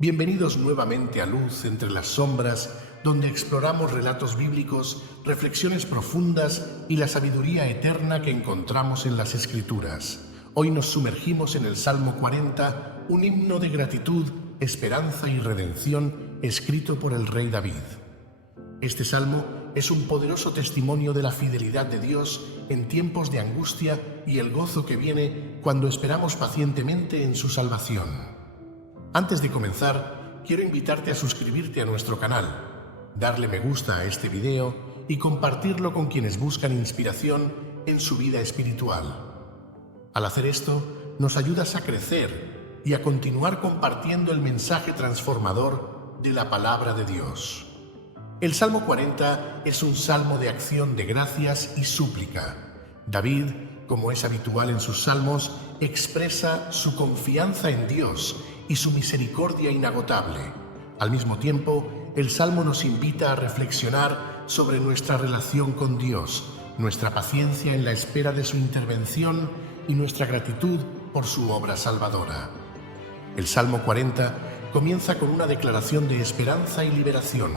Bienvenidos nuevamente a Luz entre las sombras, donde exploramos relatos bíblicos, reflexiones profundas y la sabiduría eterna que encontramos en las Escrituras. Hoy nos sumergimos en el Salmo 40, un himno de gratitud, esperanza y redención escrito por el rey David. Este salmo es un poderoso testimonio de la fidelidad de Dios en tiempos de angustia y el gozo que viene cuando esperamos pacientemente en su salvación. Antes de comenzar, quiero invitarte a suscribirte a nuestro canal, darle me gusta a este video y compartirlo con quienes buscan inspiración en su vida espiritual. Al hacer esto, nos ayudas a crecer y a continuar compartiendo el mensaje transformador de la palabra de Dios. El Salmo 40 es un salmo de acción de gracias y súplica. David, como es habitual en sus salmos, expresa su confianza en Dios y su misericordia inagotable. Al mismo tiempo, el salmo nos invita a reflexionar sobre nuestra relación con Dios, nuestra paciencia en la espera de su intervención y nuestra gratitud por su obra salvadora. El Salmo 40 comienza con una declaración de esperanza y liberación.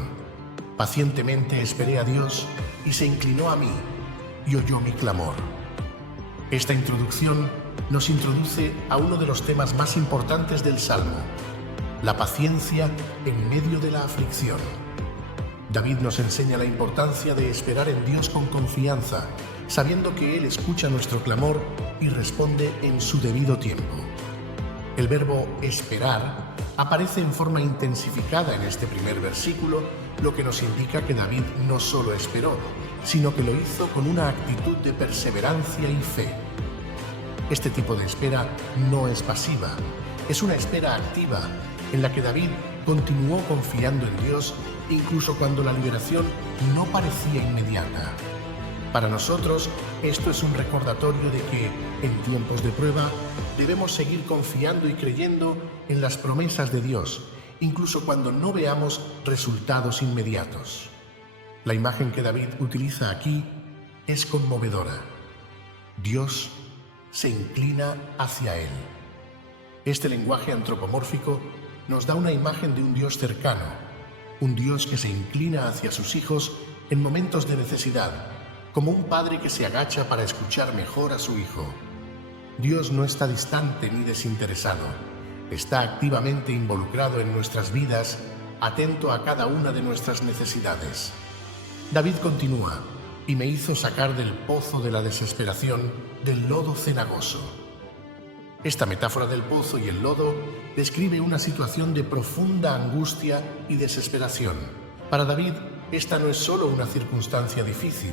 Pacientemente esperé a Dios y se inclinó a mí y oyó mi clamor. Esta introducción nos introduce a uno de los temas más importantes del Salmo, la paciencia en medio de la aflicción. David nos enseña la importancia de esperar en Dios con confianza, sabiendo que Él escucha nuestro clamor y responde en su debido tiempo. El verbo esperar aparece en forma intensificada en este primer versículo, lo que nos indica que David no solo esperó, sino que lo hizo con una actitud de perseverancia y fe. Este tipo de espera no es pasiva, es una espera activa, en la que David continuó confiando en Dios incluso cuando la liberación no parecía inmediata. Para nosotros, esto es un recordatorio de que, en tiempos de prueba, debemos seguir confiando y creyendo en las promesas de Dios, incluso cuando no veamos resultados inmediatos. La imagen que David utiliza aquí es conmovedora. Dios se inclina hacia él. Este lenguaje antropomórfico nos da una imagen de un Dios cercano, un Dios que se inclina hacia sus hijos en momentos de necesidad, como un padre que se agacha para escuchar mejor a su hijo. Dios no está distante ni desinteresado, está activamente involucrado en nuestras vidas, atento a cada una de nuestras necesidades. David continúa: y me hizo sacar del pozo de la desesperación, del lodo cenagoso. Esta metáfora del pozo y el lodo describe una situación de profunda angustia y desesperación. Para David, esta no es solo una circunstancia difícil,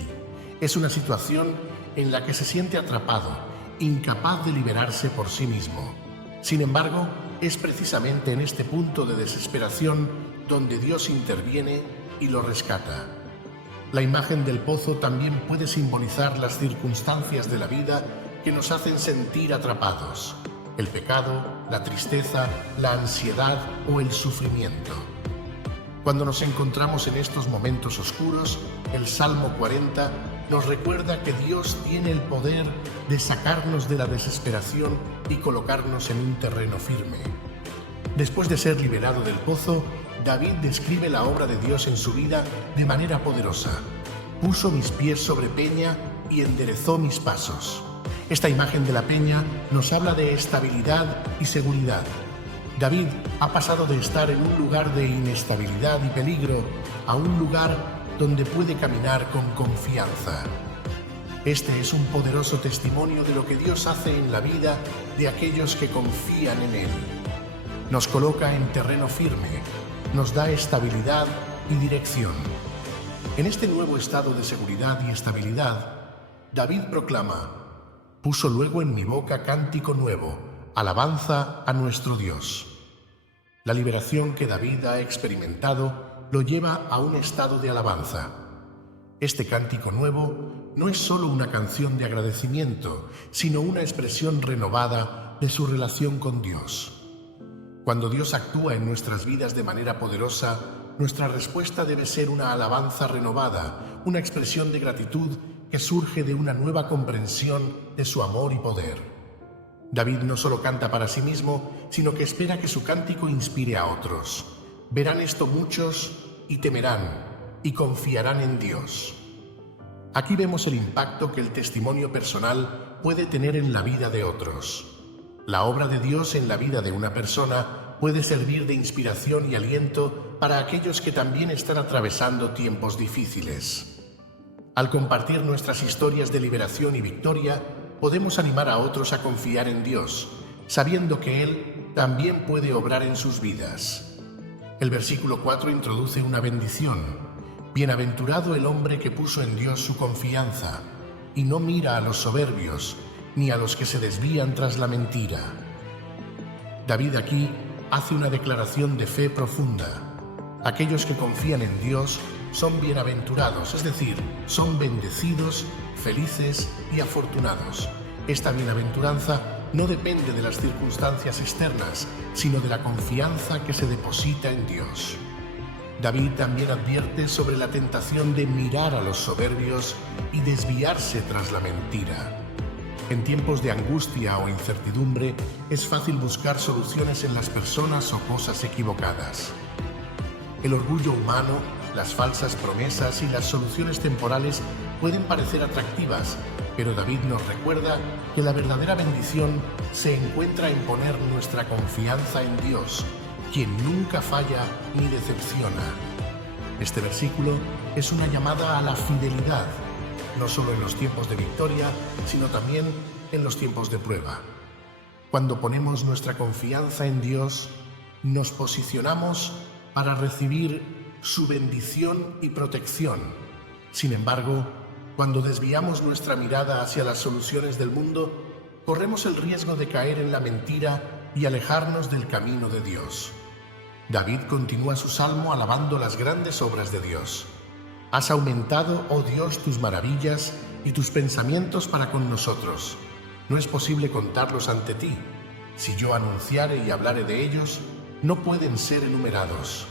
es una situación en la que se siente atrapado, incapaz de liberarse por sí mismo. Sin embargo, es precisamente en este punto de desesperación donde Dios interviene y lo rescata. La imagen del pozo también puede simbolizar las circunstancias de la vida que nos hacen sentir atrapados: el pecado, la tristeza, la ansiedad o el sufrimiento. Cuando nos encontramos en estos momentos oscuros, el Salmo 40 nos recuerda que Dios tiene el poder de sacarnos de la desesperación y colocarnos en un terreno firme. Después de ser liberado del pozo, David describe la obra de Dios en su vida de manera poderosa. Puso mis pies sobre peña y enderezó mis pasos. Esta imagen de la peña nos habla de estabilidad y seguridad. David ha pasado de estar en un lugar de inestabilidad y peligro a un lugar donde puede caminar con confianza. Este es un poderoso testimonio de lo que Dios hace en la vida de aquellos que confían en Él. Nos coloca en terreno firme, nos da estabilidad y dirección. En este nuevo estado de seguridad y estabilidad, David proclama: puso luego en mi boca cántico nuevo, alabanza a nuestro Dios. La liberación que David ha experimentado lo lleva a un estado de alabanza. Este cántico nuevo no es solo una canción de agradecimiento, sino una expresión renovada de su relación con Dios. Cuando Dios actúa en nuestras vidas de manera poderosa, nuestra respuesta debe ser una alabanza renovada, una expresión de gratitud que surge de una nueva comprensión de su amor y poder. David no solo canta para sí mismo, sino que espera que su cántico inspire a otros. Verán esto muchos y temerán y confiarán en Dios. Aquí vemos el impacto que el testimonio personal puede tener en la vida de otros. La obra de Dios en la vida de una persona puede servir de inspiración y aliento para aquellos que también están atravesando tiempos difíciles. Al compartir nuestras historias de liberación y victoria, podemos animar a otros a confiar en Dios, sabiendo que Él también puede obrar en sus vidas. El versículo 4 introduce una bendición. Bienaventurado el hombre que puso en Dios su confianza, y no mira a los soberbios, ni a los que se desvían tras la mentira. David aquí hace una declaración de fe profunda. Aquellos que confían en Dios son bienaventurados, es decir, son bendecidos, felices y afortunados. Esta bienaventuranza no depende de las circunstancias externas, sino de la confianza que se deposita en Dios. David también advierte sobre la tentación de mirar a los soberbios y desviarse tras la mentira. En tiempos de angustia o incertidumbre, es fácil buscar soluciones en las personas o cosas equivocadas. El orgullo humano, las falsas promesas y las soluciones temporales pueden parecer atractivas, pero David nos recuerda que la verdadera bendición se encuentra en poner nuestra confianza en Dios, quien nunca falla ni decepciona. Este versículo es una llamada a la fidelidad, no solo en los tiempos de victoria, sino también en los tiempos de prueba. Cuando ponemos nuestra confianza en Dios, nos posicionamos para recibir su bendición y protección. Sin embargo, cuando desviamos nuestra mirada hacia las soluciones del mundo, corremos el riesgo de caer en la mentira y alejarnos del camino de Dios. David continúa su salmo alabando las grandes obras de Dios. Has aumentado, oh Dios, tus maravillas y tus pensamientos para con nosotros. No es posible contarlos ante ti. Si yo anunciare y hablare de ellos, no pueden ser enumerados.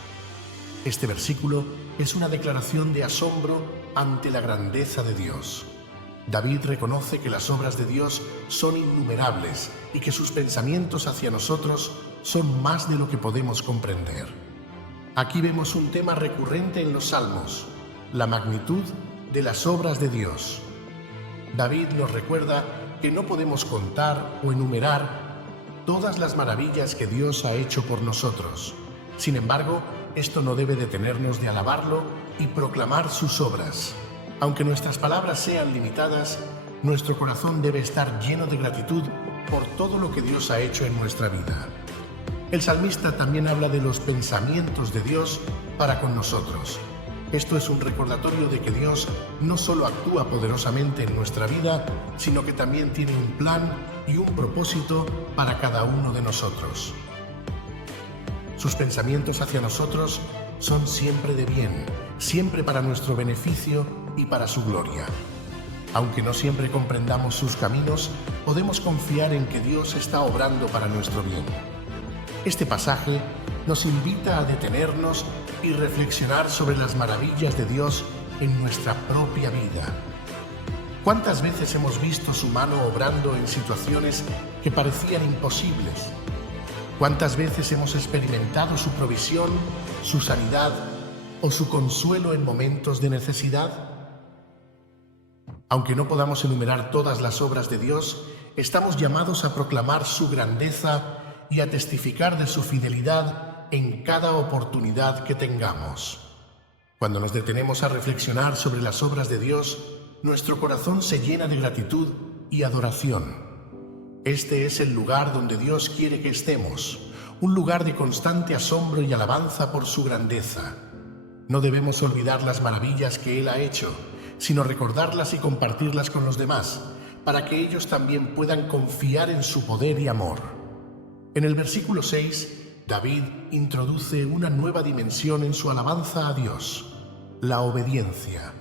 Este versículo es una declaración de asombro ante la grandeza de Dios. David reconoce que las obras de Dios son innumerables y que sus pensamientos hacia nosotros son más de lo que podemos comprender. Aquí vemos un tema recurrente en los Salmos: la magnitud de las obras de Dios. David nos recuerda que no podemos contar o enumerar todas las maravillas que Dios ha hecho por nosotros. Sin embargo, esto no debe detenernos de alabarlo y proclamar sus obras. Aunque nuestras palabras sean limitadas, nuestro corazón debe estar lleno de gratitud por todo lo que Dios ha hecho en nuestra vida. El salmista también habla de los pensamientos de Dios para con nosotros. Esto es un recordatorio de que Dios no solo actúa poderosamente en nuestra vida, sino que también tiene un plan y un propósito para cada uno de nosotros. Sus pensamientos hacia nosotros son siempre de bien, siempre para nuestro beneficio y para su gloria. Aunque no siempre comprendamos sus caminos, podemos confiar en que Dios está obrando para nuestro bien. Este pasaje nos invita a detenernos y reflexionar sobre las maravillas de Dios en nuestra propia vida. ¿Cuántas veces hemos visto su mano obrando en situaciones que parecían imposibles? ¿Cuántas veces hemos experimentado su provisión, su sanidad o su consuelo en momentos de necesidad? Aunque no podamos enumerar todas las obras de Dios, estamos llamados a proclamar su grandeza y a testificar de su fidelidad en cada oportunidad que tengamos. Cuando nos detenemos a reflexionar sobre las obras de Dios, nuestro corazón se llena de gratitud y adoración. Este es el lugar donde Dios quiere que estemos, un lugar de constante asombro y alabanza por su grandeza. No debemos olvidar las maravillas que Él ha hecho, sino recordarlas y compartirlas con los demás, para que ellos también puedan confiar en su poder y amor. En el versículo 6, David introduce una nueva dimensión en su alabanza a Dios: la obediencia.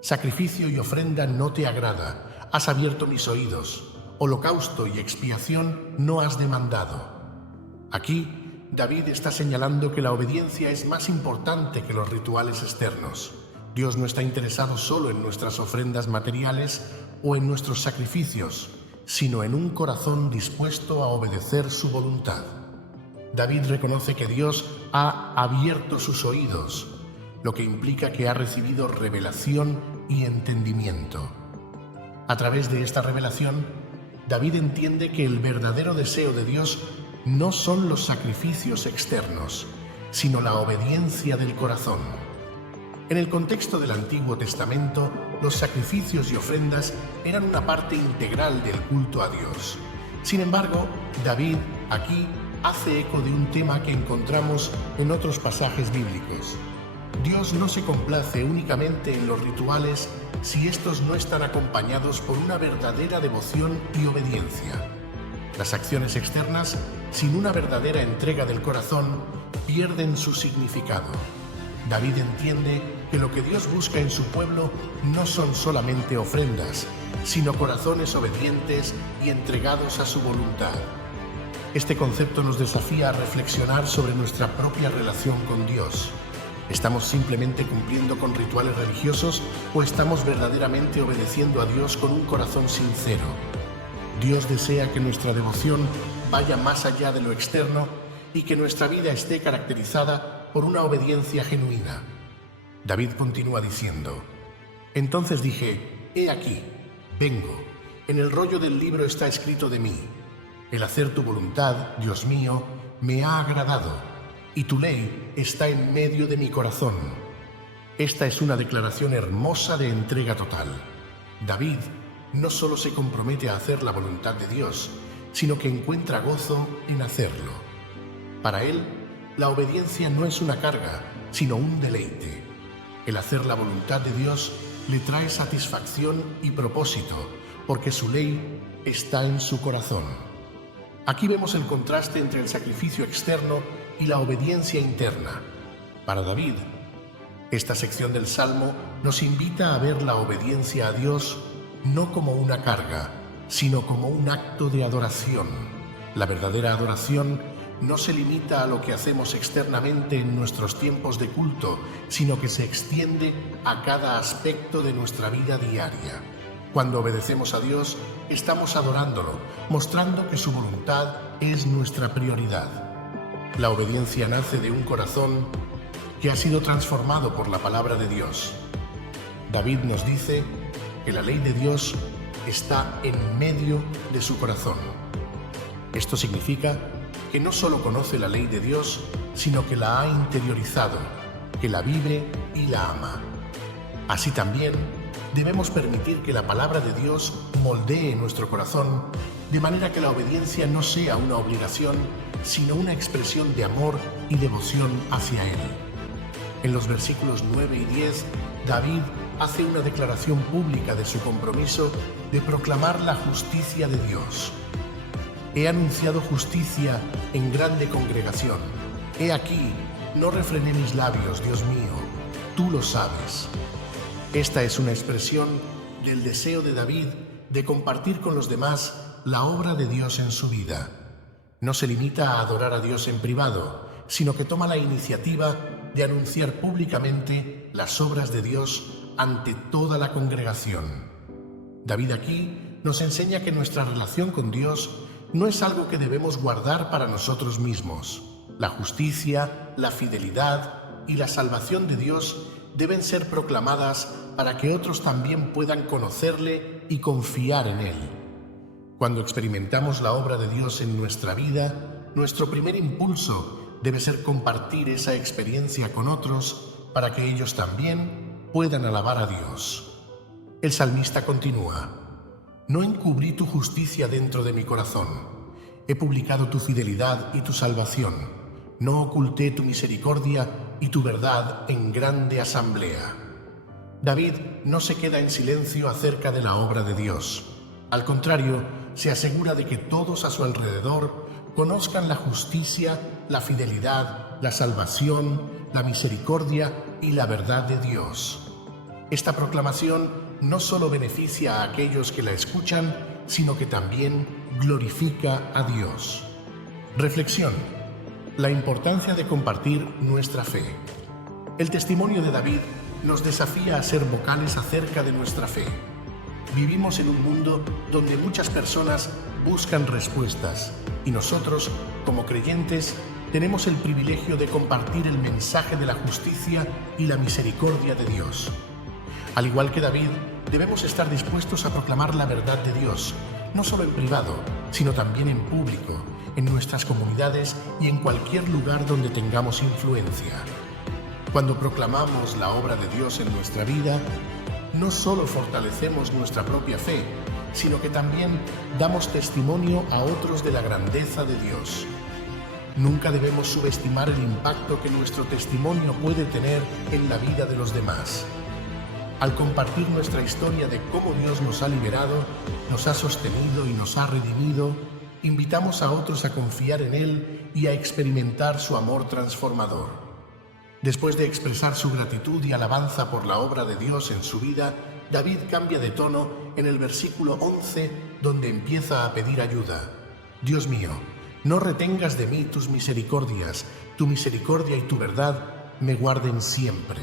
Sacrificio y ofrenda no te agrada, has abierto mis oídos, holocausto y expiación no has demandado. Aquí, David está señalando que la obediencia es más importante que los rituales externos. Dios no está interesado solo en nuestras ofrendas materiales o en nuestros sacrificios, sino en un corazón dispuesto a obedecer su voluntad. David reconoce que Dios ha abierto sus oídos, lo que implica que ha recibido revelación y entendimiento. A través de esta revelación, David entiende que el verdadero deseo de Dios no son los sacrificios externos, sino la obediencia del corazón. En el contexto del Antiguo Testamento, los sacrificios y ofrendas eran una parte integral del culto a Dios. Sin embargo, David aquí hace eco de un tema que encontramos en otros pasajes bíblicos. Dios no se complace únicamente en los rituales si estos no están acompañados por una verdadera devoción y obediencia. Las acciones externas, sin una verdadera entrega del corazón, pierden su significado. David entiende que lo que Dios busca en su pueblo no son solamente ofrendas, sino corazones obedientes y entregados a su voluntad. Este concepto nos desafía a reflexionar sobre nuestra propia relación con Dios. ¿Estamos simplemente cumpliendo con rituales religiosos o estamos verdaderamente obedeciendo a Dios con un corazón sincero? Dios desea que nuestra devoción vaya más allá de lo externo y que nuestra vida esté caracterizada por una obediencia genuina. David continúa diciendo: Entonces dije, he aquí, vengo, en el rollo del libro está escrito de mí. El hacer tu voluntad, Dios mío, me ha agradado, y tu ley está en medio de mi corazón. Esta es una declaración hermosa de entrega total. David no solo se compromete a hacer la voluntad de Dios, sino que encuentra gozo en hacerlo. Para él, la obediencia no es una carga, sino un deleite. El hacer la voluntad de Dios le trae satisfacción y propósito, porque su ley está en su corazón. Aquí vemos el contraste entre el sacrificio externo y la obediencia interna. Para David, esta sección del Salmo nos invita a ver la obediencia a Dios no como una carga, sino como un acto de adoración. La verdadera adoración no se limita a lo que hacemos externamente en nuestros tiempos de culto, sino que se extiende a cada aspecto de nuestra vida diaria. Cuando obedecemos a Dios, estamos adorándolo, mostrando que su voluntad es nuestra prioridad. La obediencia nace de un corazón que ha sido transformado por la palabra de Dios. David nos dice que la ley de Dios está en medio de su corazón. Esto significa que no solo conoce la ley de Dios, sino que la ha interiorizado, que la vive y la ama. Así también debemos permitir que la palabra de Dios moldee nuestro corazón, de manera que la obediencia no sea una obligación, sino una expresión de amor y devoción hacia Él. En los versículos 9 y 10, David hace una declaración pública de su compromiso de proclamar la justicia de Dios. He anunciado justicia en grande congregación. He aquí, no refrené mis labios, Dios mío, tú lo sabes. Esta es una expresión del deseo de David de compartir con los demás la obra de Dios en su vida. No se limita a adorar a Dios en privado, sino que toma la iniciativa de anunciar públicamente las obras de Dios ante toda la congregación. David aquí nos enseña que nuestra relación con Dios no es algo que debemos guardar para nosotros mismos. La justicia, la fidelidad y la salvación de Dios deben ser proclamadas para que otros también puedan conocerle y confiar en Él. Cuando experimentamos la obra de Dios en nuestra vida, nuestro primer impulso debe ser compartir esa experiencia con otros para que ellos también puedan alabar a Dios. El salmista continúa: No encubrí tu justicia dentro de mi corazón. He publicado tu fidelidad y tu salvación. No oculté tu misericordia y tu verdad en grande asamblea. David no se queda en silencio acerca de la obra de Dios. Al contrario, se asegura de que todos a su alrededor conozcan la justicia, la fidelidad, la salvación, la misericordia y la verdad de Dios. Esta proclamación no solo beneficia a aquellos que la escuchan, sino que también glorifica a Dios. Reflexión: la importancia de compartir nuestra fe. El testimonio de David nos desafía a ser vocales acerca de nuestra fe. Vivimos en un mundo donde muchas personas buscan respuestas y nosotros, como creyentes, tenemos el privilegio de compartir el mensaje de la justicia y la misericordia de Dios. Al igual que David, debemos estar dispuestos a proclamar la verdad de Dios, no solo en privado, sino también en público, en nuestras comunidades y en cualquier lugar donde tengamos influencia. Cuando proclamamos la obra de Dios en nuestra vida, no solo fortalecemos nuestra propia fe, sino que también damos testimonio a otros de la grandeza de Dios. Nunca debemos subestimar el impacto que nuestro testimonio puede tener en la vida de los demás. Al compartir nuestra historia de cómo Dios nos ha liberado, nos ha sostenido y nos ha redimido, invitamos a otros a confiar en Él y a experimentar su amor transformador. Después de expresar su gratitud y alabanza por la obra de Dios en su vida, David cambia de tono en el versículo 11, donde empieza a pedir ayuda. Dios mío, no retengas de mí tus misericordias, tu misericordia y tu verdad me guarden siempre.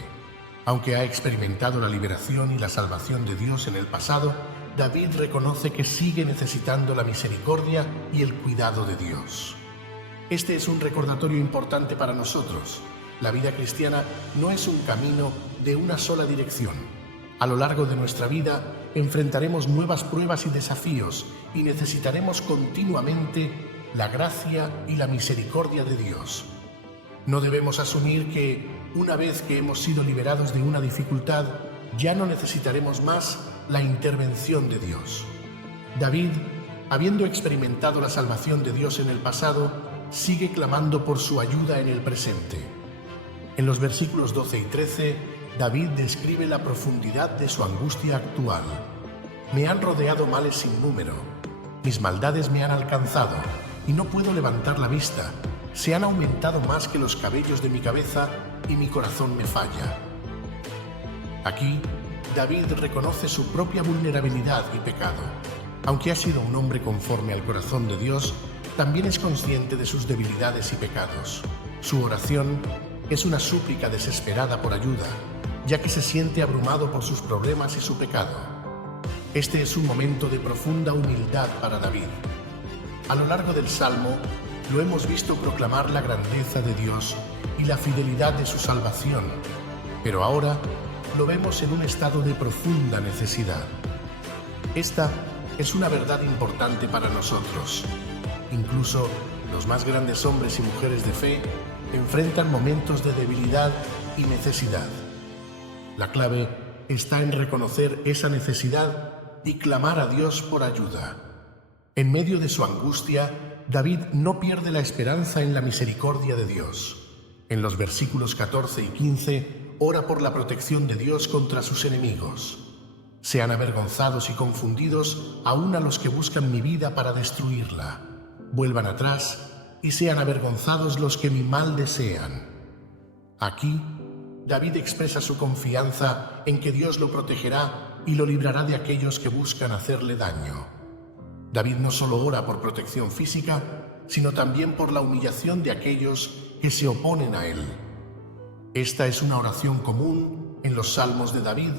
Aunque ha experimentado la liberación y la salvación de Dios en el pasado, David reconoce que sigue necesitando la misericordia y el cuidado de Dios. Este es un recordatorio importante para nosotros. La vida cristiana no es un camino de una sola dirección. A lo largo de nuestra vida enfrentaremos nuevas pruebas y desafíos y necesitaremos continuamente la gracia y la misericordia de Dios. No debemos asumir que, una vez que hemos sido liberados de una dificultad, ya no necesitaremos más la intervención de Dios. David, habiendo experimentado la salvación de Dios en el pasado, sigue clamando por su ayuda en el presente. En los versículos 12 y 13, David describe la profundidad de su angustia actual. Me han rodeado males sin número, mis maldades me han alcanzado y no puedo levantar la vista. Se han aumentado más que los cabellos de mi cabeza y mi corazón me falla. Aquí, David reconoce su propia vulnerabilidad y pecado. Aunque ha sido un hombre conforme al corazón de Dios, también es consciente de sus debilidades y pecados. Su oración es una súplica desesperada por ayuda, ya que se siente abrumado por sus problemas y su pecado. Este es un momento de profunda humildad para David. A lo largo del Salmo, lo hemos visto proclamar la grandeza de Dios y la fidelidad de su salvación, pero ahora lo vemos en un estado de profunda necesidad. Esta es una verdad importante para nosotros. Incluso los más grandes hombres y mujeres de fe enfrentan momentos de debilidad y necesidad. La clave está en reconocer esa necesidad y clamar a Dios por ayuda. En medio de su angustia, David no pierde la esperanza en la misericordia de Dios. En los versículos 14 y 15, ora por la protección de Dios contra sus enemigos. Sean avergonzados y confundidos aún a los que buscan mi vida para destruirla. Vuelvan atrás y sean avergonzados los que mi mal desean. Aquí, David expresa su confianza en que Dios lo protegerá y lo librará de aquellos que buscan hacerle daño. David no solo ora por protección física, sino también por la humillación de aquellos que se oponen a él. Esta es una oración común en los Salmos de David,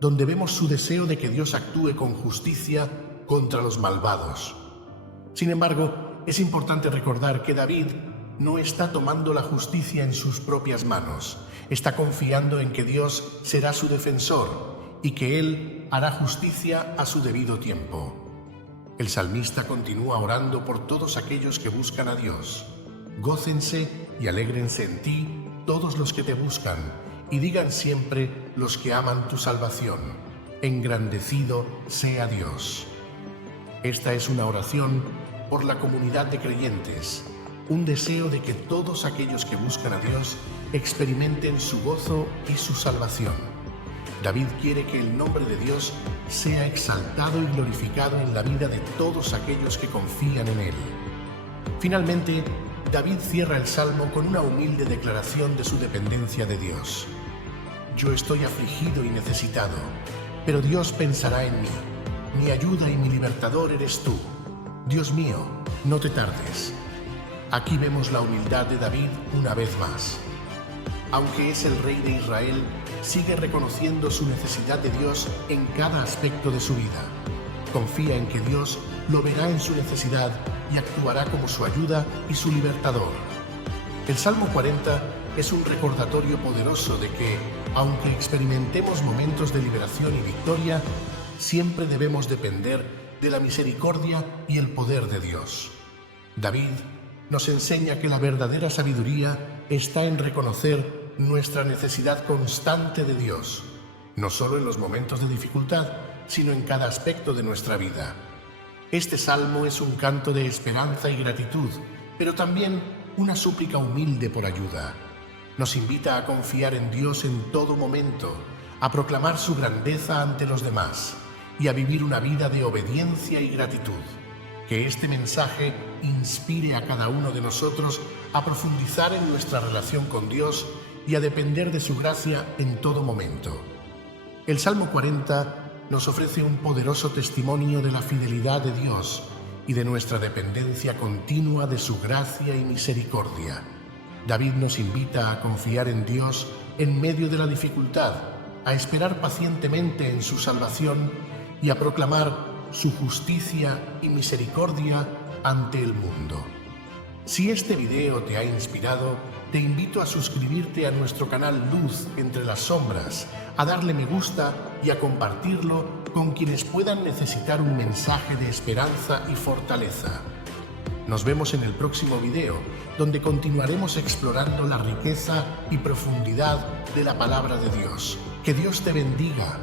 donde vemos su deseo de que Dios actúe con justicia contra los malvados. Sin embargo, es importante recordar que David no está tomando la justicia en sus propias manos. Está confiando en que Dios será su defensor y que Él hará justicia a su debido tiempo. El salmista continúa orando por todos aquellos que buscan a Dios. Gócense y alégrense en ti todos los que te buscan, y digan siempre los que aman tu salvación: engrandecido sea Dios. Esta es una oración por la comunidad de creyentes, un deseo de que todos aquellos que buscan a Dios experimenten su gozo y su salvación. David quiere que el nombre de Dios sea exaltado y glorificado en la vida de todos aquellos que confían en Él. Finalmente, David cierra el Salmo con una humilde declaración de su dependencia de Dios. Yo estoy afligido y necesitado, pero Dios pensará en mí. Mi ayuda y mi libertador eres tú. Dios mío, no te tardes. Aquí vemos la humildad de David una vez más. Aunque es el rey de Israel, sigue reconociendo su necesidad de Dios en cada aspecto de su vida. Confía en que Dios lo verá en su necesidad y actuará como su ayuda y su libertador. El Salmo 40 es un recordatorio poderoso de que, aunque experimentemos momentos de liberación y victoria, siempre debemos depender de la misericordia y el poder de Dios. David nos enseña que la verdadera sabiduría está en reconocer nuestra necesidad constante de Dios, no solo en los momentos de dificultad, sino en cada aspecto de nuestra vida. Este salmo es un canto de esperanza y gratitud, pero también una súplica humilde por ayuda. Nos invita a confiar en Dios en todo momento, a proclamar su grandeza ante los demás y a vivir una vida de obediencia y gratitud. Que este mensaje inspire a cada uno de nosotros a profundizar en nuestra relación con Dios y a depender de su gracia en todo momento. El Salmo 40 nos ofrece un poderoso testimonio de la fidelidad de Dios y de nuestra dependencia continua de su gracia y misericordia. David nos invita a confiar en Dios en medio de la dificultad, a esperar pacientemente en su salvación y a proclamar su justicia y misericordia ante el mundo. Si este video te ha inspirado, te invito a suscribirte a nuestro canal Luz entre las Sombras, a darle me gusta y a compartirlo con quienes puedan necesitar un mensaje de esperanza y fortaleza. Nos vemos en el próximo video, donde continuaremos explorando la riqueza y profundidad de la palabra de Dios. Que Dios te bendiga.